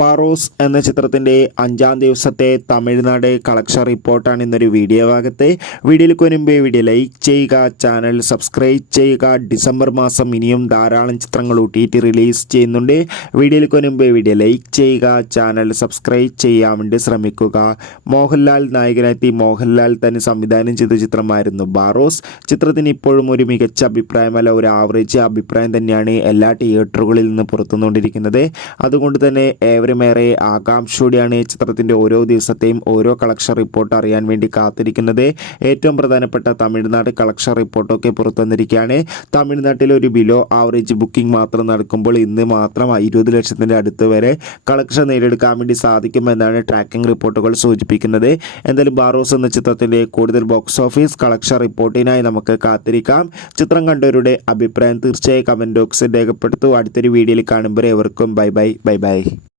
ബാറോസ് എന്ന ചിത്രത്തിന്റെ അഞ്ചാം ദിവസത്തെ തമിഴ്നാട് കളക്ഷൻ റിപ്പോർട്ടാണ് ഇന്നൊരു വീഡിയോ ഭാഗത്ത്. വീഡിയോയിൽ മുൻപ് വീഡിയോ ലൈക്ക് ചെയ്യുക ചാനൽ സബ്സ്ക്രൈബ് ചെയ്യുക. ഡിസംബർ മാസം ഇനിയും ധാരാളം ചിത്രങ്ങൾ ഊട്ടിയിട്ട് റിലീസ് ചെയ്യുന്നുണ്ട്. വീഡിയോയിൽ മുൻപ് വീഡിയോ ലൈക്ക് ചെയ്യുക ചാനൽ സബ്സ്ക്രൈബ് ചെയ്യാൻ വേണ്ടി ശ്രമിക്കുക. മോഹൻലാൽ നായകനെത്തി മോഹൻലാൽ തന്നെ സംവിധാനം ചെയ്ത ചിത്രമായിരുന്നു ബാറോസ്. ചിത്രത്തിന് ഇപ്പോഴും ഒരു മികച്ച അഭിപ്രായമല്ല ഒരു ആവറേജ് അഭിപ്രായം തന്നെയാണ് എല്ലാ തിയേറ്ററുകളിൽ നിന്ന് പുറത്തുനിന്നുകൊണ്ടിരിക്കുന്നത്. അതുകൊണ്ട് തന്നെ ഏവരുമേറെ ആകാംക്ഷയോടെയാണ് ഈ ചിത്രത്തിന്റെ ഓരോ ദിവസത്തെയും ഓരോ കളക്ഷൻ റിപ്പോർട്ട് അറിയാൻ വേണ്ടി കാത്തിരിക്കുന്നത്. ഏറ്റവും പ്രധാനപ്പെട്ട തമിഴ്നാട് കളക്ഷൻ റിപ്പോർട്ടൊക്കെ പുറത്തുവന്നിരിക്കുകയാണ്. തമിഴ്നാട്ടിൽ ഒരു ബിലോ ആവറേജ് ബുക്കിംഗ് മാത്രം നടക്കുമ്പോൾ ഇന്ന് മാത്രം ഇരുപത് ലക്ഷത്തിന്റെ അടുത്ത് വരെ കളക്ഷൻ നേടിയെടുക്കാൻ വേണ്ടി സാധിക്കുമെന്നാണ് ട്രാക്കിംഗ് റിപ്പോർട്ടുകൾ സൂചിപ്പിക്കുന്നത്. എന്തായാലും ബാറോസ് എന്ന ചിത്രത്തിന്റെ കൂടുതൽ ബോക്സ് ഓഫീസ് കളക്ഷൻ റിപ്പോർട്ടിനായി നമുക്ക് കാത്തിരിക്കാം. ചിത്രം കണ്ടവരുടെ അഭിപ്രായം തീർച്ചയായും കമന്റ് ബോക്സിൽ രേഖപ്പെടുത്തു. അടുത്തൊരു വീഡിയോയിൽ കാണുമ്പോൾ എവർക്കും ബൈ ബൈ ബൈ ബൈ.